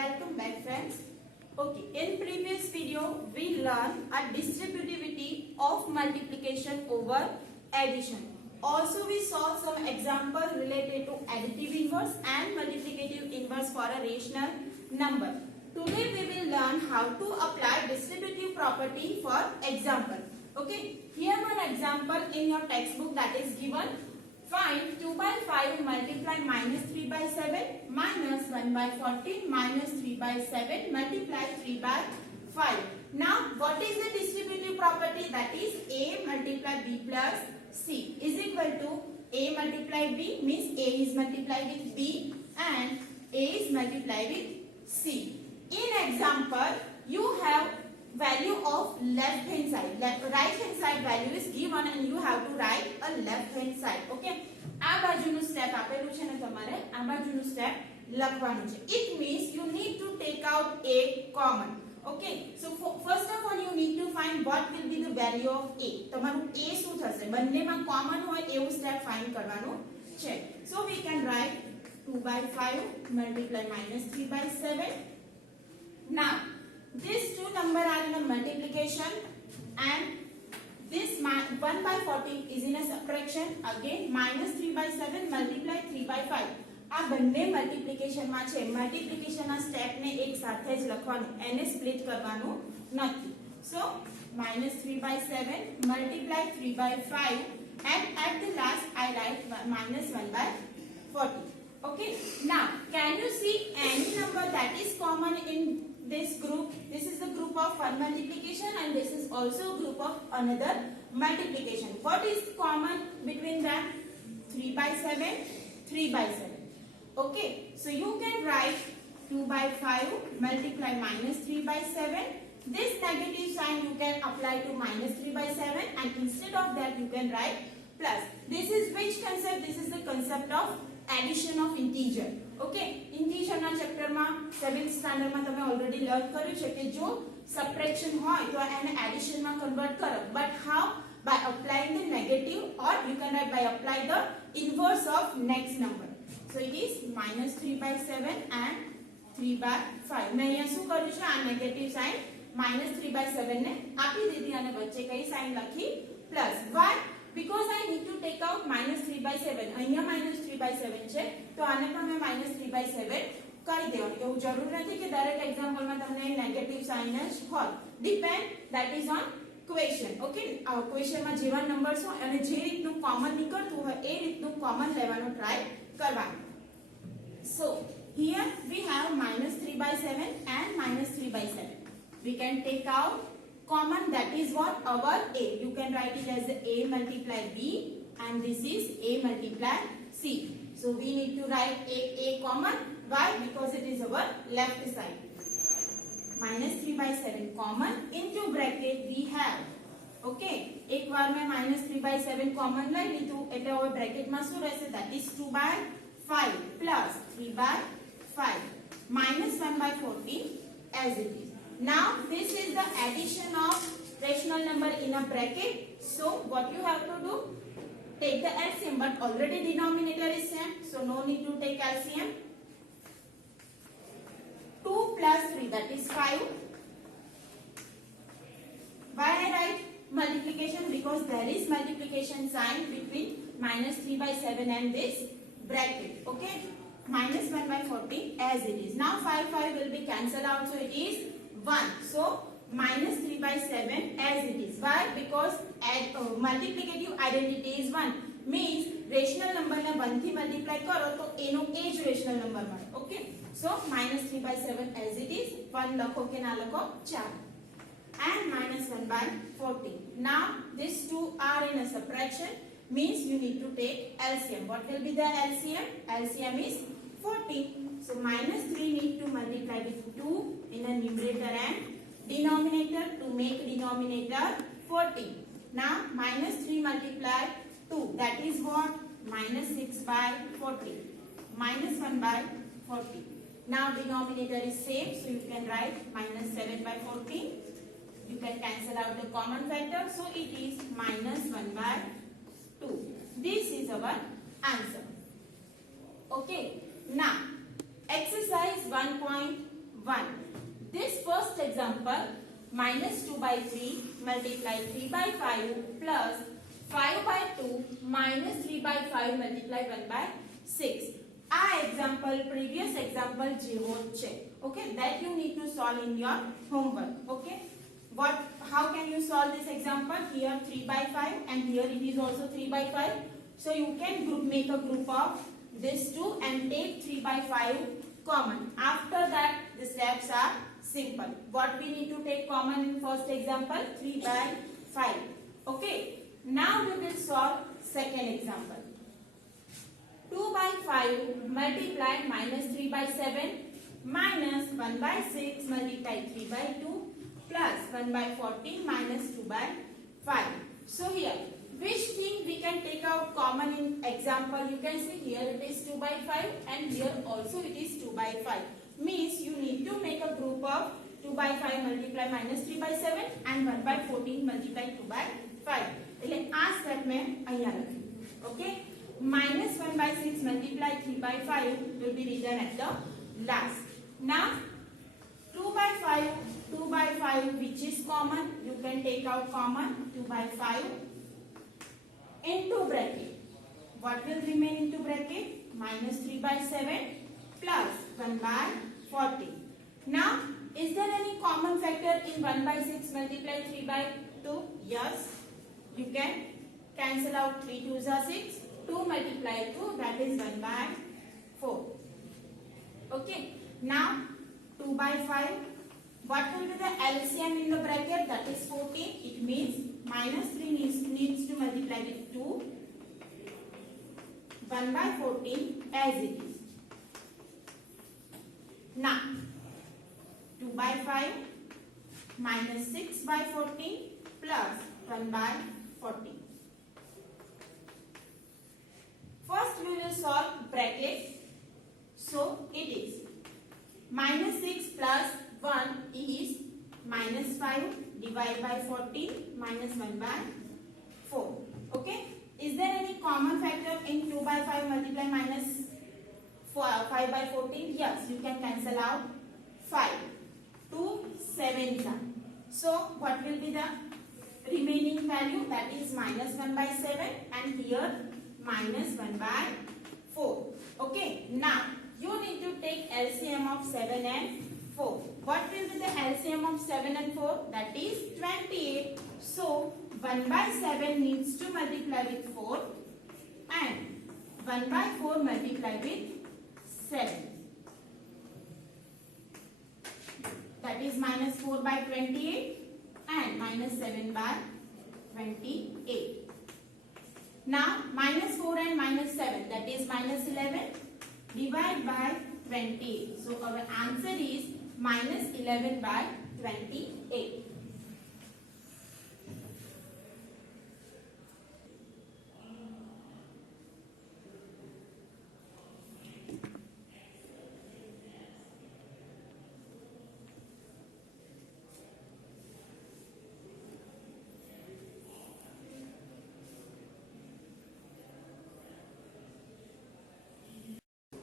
Welcome back, friends. Okay, in previous video we learned a distributivity of multiplication over addition. Also we saw some example related to additive inverse and multiplicative inverse for a rational number. Today we will learn how to apply distributive property for example. Okay, here one example in your textbook that is given. Find 2 by 5 multiply minus 3 by 7 minus 1 by 14 minus 3 by 7 multiply 3 by 5. Now what is the distributive property? That is A multiply B plus C is equal to A multiply B means A is multiplied with B and A is multiplied with C. In example you have value of left hand side, right hand side value is given and you have to write a left hand side. Okay, આ બાજુનું step આપેલું છે ને તમારે આ બાજુનું step લખવાનું છે. It means you need to take out a common. Okay, so first of all you need to find what will be the value of a. તમારું a શું થશે? બંનેમાં common હોય એવું સ્ટેપ find કરવાનું છે. So we can write 2 by 5 multiply minus 3 by 7. Now these two numbers are in a multiplication and this 1 by 14 is in a subtraction. Again minus 3 by 7 multiply 3 by 5. આ બંને multiplication માં છે. Multiplication ના step ને એક સાથે જ લખવાનું, એને સ્પ્લિટ કરવાનું નથી. So minus 3 by 7 multiply 3 by 5 and at the last I write minus 1 by 40. Okay, now can you see any number that is common in this group? This is the group of one multiplication and this is also a group of another multiplication. What is common between them? 3 by 7, 3 by 7. Okay, so you can write 2 by 5 multiply minus 3 by 7. This negative sign you can apply to minus 3 by 7 and instead of that you can write plus. This is which concept? This is the concept of addition of integer. Okay, integer ના chapter માં 7th standard માં તમે already learn કર્યું છે કે જો subtraction હોય તો એને એડિશન માં કન્વર્ટ કરો. But how? By applying the negative or you can write by apply the inverse of next number. So it is minus 3 by 7 and 3 by 5. मैं यहाँ શું કરું છું? આ નેગેટિવ સાઇન minus 3 by 7 ને આપી દીધી અને વચ્ચે કઈ સાઇન લખી? Plus. Why? Because I need to take out minus 3 by 7. અહીંયા minus 3 by 7 છે તો આને પણ મેં minus 3 by 7 કરી દેવાનું. એવું જરૂર નથી કે દરેક એક્ઝામ્પલમાં તમને નેગેટિવ સાઇન જ હોય. Depend that is on question. Okay, ક્વેશ્ચનમાં જેવા નંબર્સ હોય અને જે રીતનું કોમન નીકળતું હોય એ રીતનું કોમન લેવાનો ટ્રાય કરવાનો. So here we have minus 3 by 7 and minus 3 by 7. We can take out common, that is what? Our a. You can write it as a multiply b and this is a multiply c. So we need to write a common. Why? Because it is our left side. Minus 3 by 7 common into bracket we have. Okay, एक बार में minus 3 by 7 common લઈ લીધું એટલે હવે bracket માં શું રહેશે? That is 2 by 5 plus 3 by 5 minus 1 by 40 as it is. Now this is the addition of rational number in a bracket. So what you have to do? Take the LCM, but already denominator is same, so no need to take LCM. 2 plus 3 that is 5. Why I write multiplication? Because there is multiplication sign between minus 3 by 7 and this bracket. Okay, minus 1 by 40 as it is. Now 5 will be cancelled out, so it is 1. So minus 3 by 7 as it is. Why? Because multiplicative identity is 1. Means rational number ને 1 થી multiply કરો તો એનો એ જ rational number મળે. Okay, so minus 3 by 7 as it is. 1 લખો કે ના લખો? 4. And minus 1 by 40. Now these two are in a subtraction, means you need to take LCM. What will be the LCM? LCM is 40. So minus 3 need to multiply with 2 in the numerator and denominator to make denominator 40. Now minus 3 multiply 2, that is what? Minus 6 by 40. Minus 1 by 40. Now denominator is same, so you can write minus 7 by 40. You can cancel out the common factor, so it is minus 1 by 2. This is our answer. Okay, now exercise 1.1 1. This first example, minus 2 by 3 multiply 3 by 5 plus 5 by 2 minus 3 by 5 multiply 1 by 6. Example, previous example જેવો છે. Okay, that you need to solve in your homework. Okay, how can you solve this example? Here 3 by 5 and here it is also 3 by 5. So you can make a group of these two and take 3 by 5 common. After that the steps are simple. What we need to take common in first example? 3 by 5. Okay, now we will solve second example. 2 by 5 multiply minus 3 by 7 minus 1 by 6 multiply 3 by 2 plus 1 by 14 minus 2 by 5. So here, which thing we can take out common in example? You can see here it is 2 by 5 and here also it is 2 by 5. Means you need to make a group of 2 by 5 multiply minus 3 by 7 and 1 by 14 multiply 2 by 5. એટલે આ step મેં અહીંયા લખ્યું. Okay, minus 1 by 6 multiply 3 by 5 will be written at the last. Now 2 by 5 which is common, you can take out common 2 by 5 into bracket. What will remain into bracket? Minus 3 by 7 plus 1 by 40. Now, is there any common factor in 1 by 6 multiply 3 by 2? Yes. You can cancel out 3 2s are 6. 2 multiply 2, that is 1 by 4. Okay. Now, 2 by 5. What will be the LCM in the bracket? That is 14. It means minus 3 needs to multiply with 2. 1 by 14 as it is. Now, 2 by 5 minus 6 by 14 plus 1 by 14. First we will solve bracket. So it is minus 6 plus 1 is minus 5 divided by 14 minus 1 by 4. Okay. Is there any common factor in 2 by 5 multiply minus 5 by 14? Yes, you can cancel out 5. 2 7s are. So what will be the remaining value? That is minus 1 by 7 and here minus 1 by 4. Okay. Now you need to take LCM of 7 and 4. What will be the LCM of 7 and 4? That is 28. So 1 by 7 needs to multiply with 4 and 1 by 4 multiply with 7. That is minus 4 by 28 and minus 7 by 28. Now minus 4 and minus 7, that is minus 11 divided by 28. So our answer is minus 11 by 28.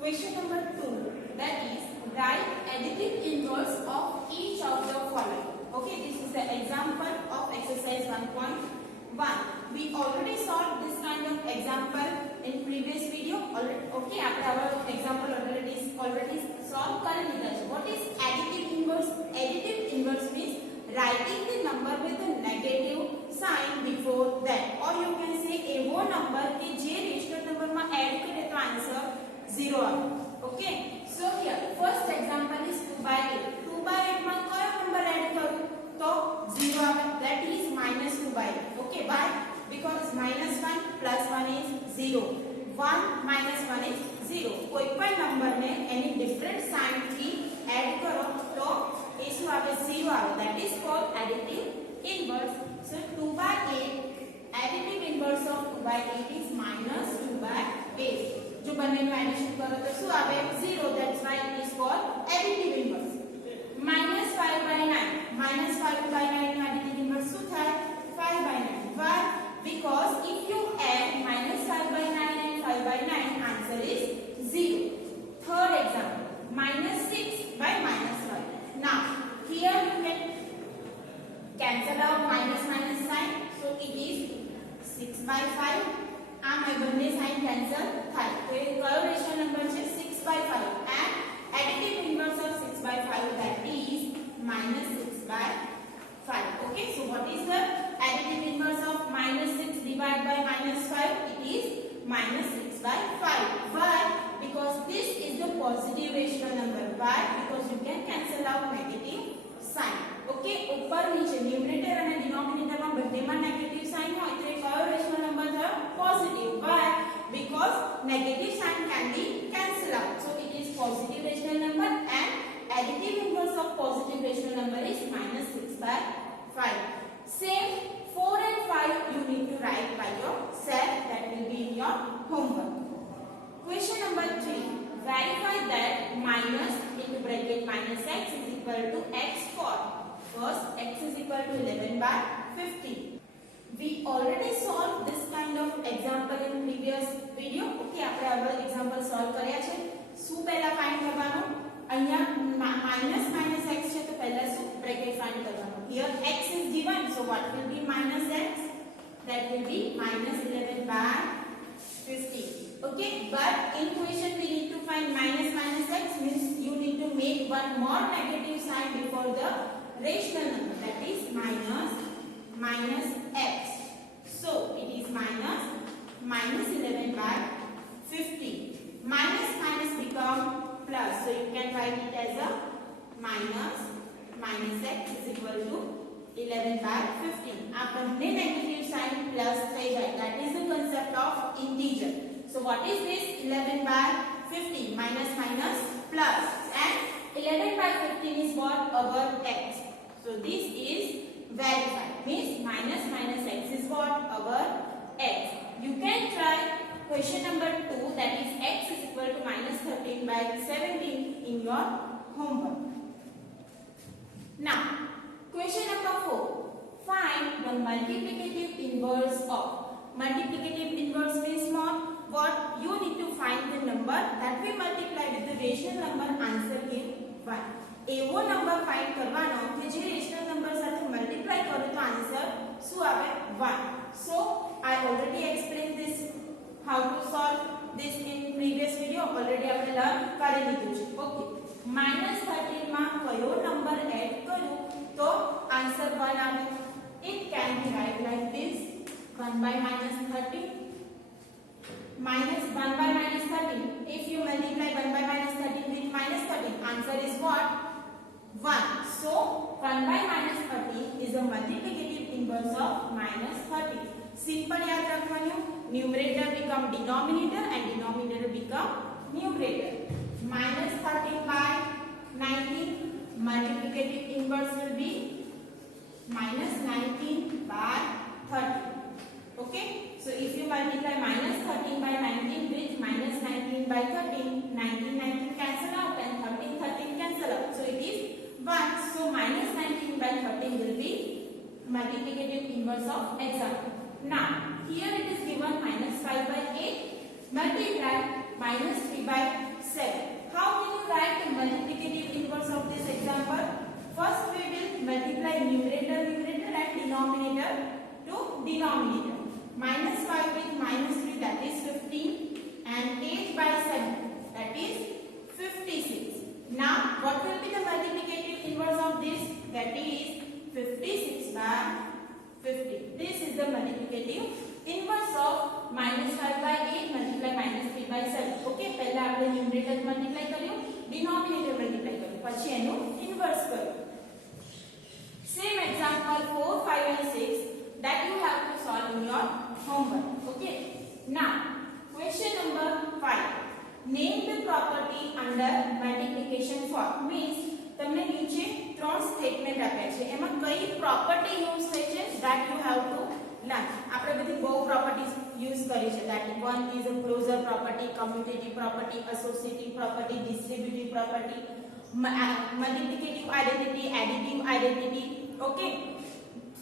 Question number 2, that is write additive inverse of each of the following. Okay, this is the example of exercise 1.1. We already solved this kind of example in previous video. Okay, after our example already solved currently. What is additive inverse? Additive inverse means writing the number with a negative sign before that, or you can say a वो number के जे rational number में add करे तो answer 0 આવે. Okay, so here first example is 2 by 8. 2 by 8 માં કયો number add કરું તો 0 આવે. That is minus 2 by 8. Okay, why? Because minus 1 plus 1 is 0. 1 minus 1 is 0. કોઈ પણ નંબર ને એની ડિફરન્ટ સાઇન થી એડ કરો તો એ શું આવે 0 આવે. That is called additive inverse. So 2 by 8 additive inverse of 2 by 8 is minus 2 by 8. जो બંનેનું એડિશન કરો તો શું આવે 0. That's why it is called additive inverse. minus 5 by 9. minus 5 by 9 નું additive inverse શું થાય 5 by 9. Why? Because if you add minus 5 by 9 and 5 by 9, answer is 0. Third example, minus 6 by minus 5. minus 6 by 5. Why? Because this is the positive rational number. Why? Because you can cancel out negative sign. Okay, ऊपर नीचे numerator અને denominator માં બધેમાં negative sign હોય તો એ કયો rational number થયો? Positive. Why? Because negative sign can be cancelled out. So it is positive rational number and additive inverse of positive rational number is minus 6 by 5. Same 4 and 5 you need to write by yourself. That will be in your homework. Question number 3. Verify that minus into bracket minus x is equal to x square. First, x is equal to 11 by 15. We already solved this kind of example in previous video. Okay, આપણે હવે example solve કર્યા છે. શું પહેલા find કરવાનું? અહીંયા minus minus x છે તો પહેલા શું bracket find કરવાનું. Here x is given, so what will be minus x? That will be minus 11 by 15. Okay, but in question we need to find minus minus x, means you need to make one more negative sign before the rational number, that is minus x. So it is minus 11 by 15. Minus minus become plus, so you can write it as a minus x is equal to 11 by 15. આ બંને negative sign plus થઈ જાય. That is the concept of integer. So what is this? 11 by 15 minus minus plus, and 11 by 15 is what? Our x. So this is verified, means minus minus x is what? Our x. You can try question number 2, that is x is equal to minus 13 by 17 in your homework. Now question number 4. Find the multiplicative inverse of. Multiplicative inverse means what? You need to find the number that we multiply with the rational number, answer give 1. એવો number find કરવાનો કે જે rational number સાથે multiply કરો તો answer શું આવે? 1. So I already explained this how to solve this in previous video. Already આપણે લર્ન કરી લીધું છે. ઓકે, -13 માં કયો નંબર એડ કરું તો આન્સર 1 આવે? It can be write like this: 1 by -13 minus 1 by -13. If you multiply 1 by -13 with -13, answer is what? 1. So 1 by -13 is the multiplicative inverse of -13. Simple याद रखवानु. Numerator become denominator and denominator become numerator. -13 by 19, multiplicative inverse will be -19 by 30. Okay, so if you multiply -13 by 19 with -19 by 13, 19 cancel out and 13 cancel out, so it is 1. So -19 by 13 will be multiplicative inverse of example. Now here it is given -5 by 8 multiply -3 by 7. How can you write the multiplicative inverse of this example? First we will multiply numerator and denominator to denominator. -5 with -3, that is 15, and 8 by 7, that is 56. Now what will be the multiplicative inverse of this? That is 56 by 50. This is the multiplicative inverse of -5 by 8 multiply -3 by 7. Okay, પહેલા આપણે numerator multiply કર્યું, denominator multiply કર્યું, પછી એનું inverse કર્યું. Same example 4, 5 and 6 that you have to solve in your homework. Okay, now question number 5. Name the property under multiplication form. Means તમને નીચે ત્રણ સ્ટેટમેન્ટ આપ્યા છે, એમાં કઈ પ્રોપર્ટી યુઝ થઈ છે that you have to learn. આપણે બધી બહુ પ્રોપર્ટીઝ યુઝ કરી છે. that one is a closure property, commutative property, associative property, distributive property, multiplicative identity, additive identity. Okay,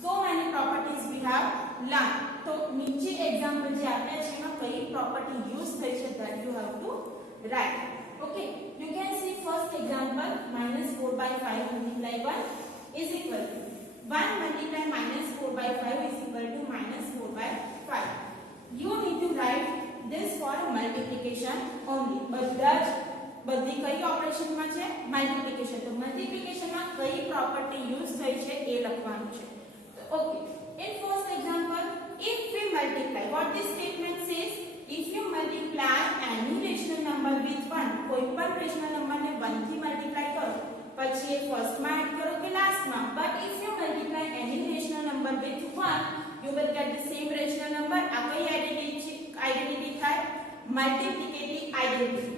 so many properties we have learned. तो नीचे example जे आपने છે એમાં કઈ પ્રોપર્ટી યુઝ થઈ છે that you have to write. Okay, you can see first example -4 by 5 multiply 1 is equal to 1 multiply -4 by 5 is equal to -4 by 5. You need to write this for multiplication only. બધી કઈ operation માં છે? Multiplication. તો multiplication માં કઈ property use થઈ છે એ લખવાનું છે. તો okay, in first example if we multiply, what this statement says, if you multiply any rational number with 1, કોઈ પણ રેશનલ નંબરને 1 થી મલ્ટીપ્લાય કરો પછી એ ફર્સ્ટ માં એડ કરો કે લાસ્ટ માં, but if you multiply any rational number with 1, you will get the same rational number. આ કઈ આઇડેન્ટિટી થાય? મલ્ટીપ્લિકેટિવ identity.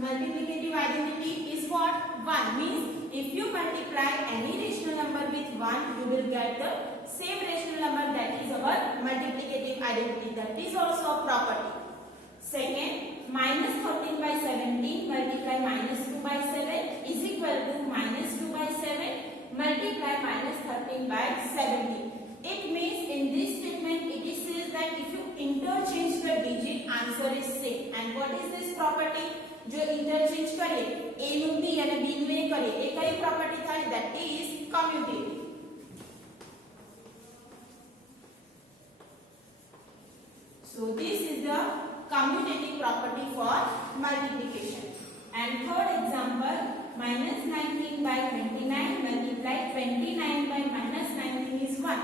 Multiplicative identity is what? 1 means if you multiply any rational number with 1, you will get the same rational number. That is our multiplicative identity. That is also a property. Second, minus 13 by 17 multiply minus 2 by 7 is equal to minus 2 by 7 multiply minus 13 by 17. It means in this statement it is says that if you interchange the digit, answer is same. And what is this property? जो interchange करिए a નું b અને b નું a કરીએ એ કઈ property થાય? That is commutative. So this is the commutative property for multiplication. And third example, minus 19 by 29 multiply 29 by minus 19 is 1.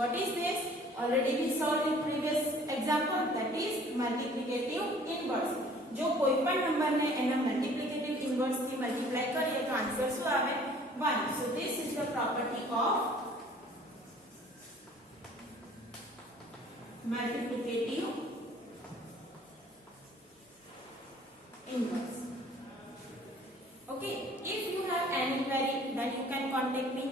What is this? Already we solved in previous example. That is multiplicative inverse. जो कोई पण number ने एना multiplicative inverse થી multiply કરીએ તો answer શું આવે? 1. So this is the property of multiplicative inverse. Okay, if you have any query then you can contact me.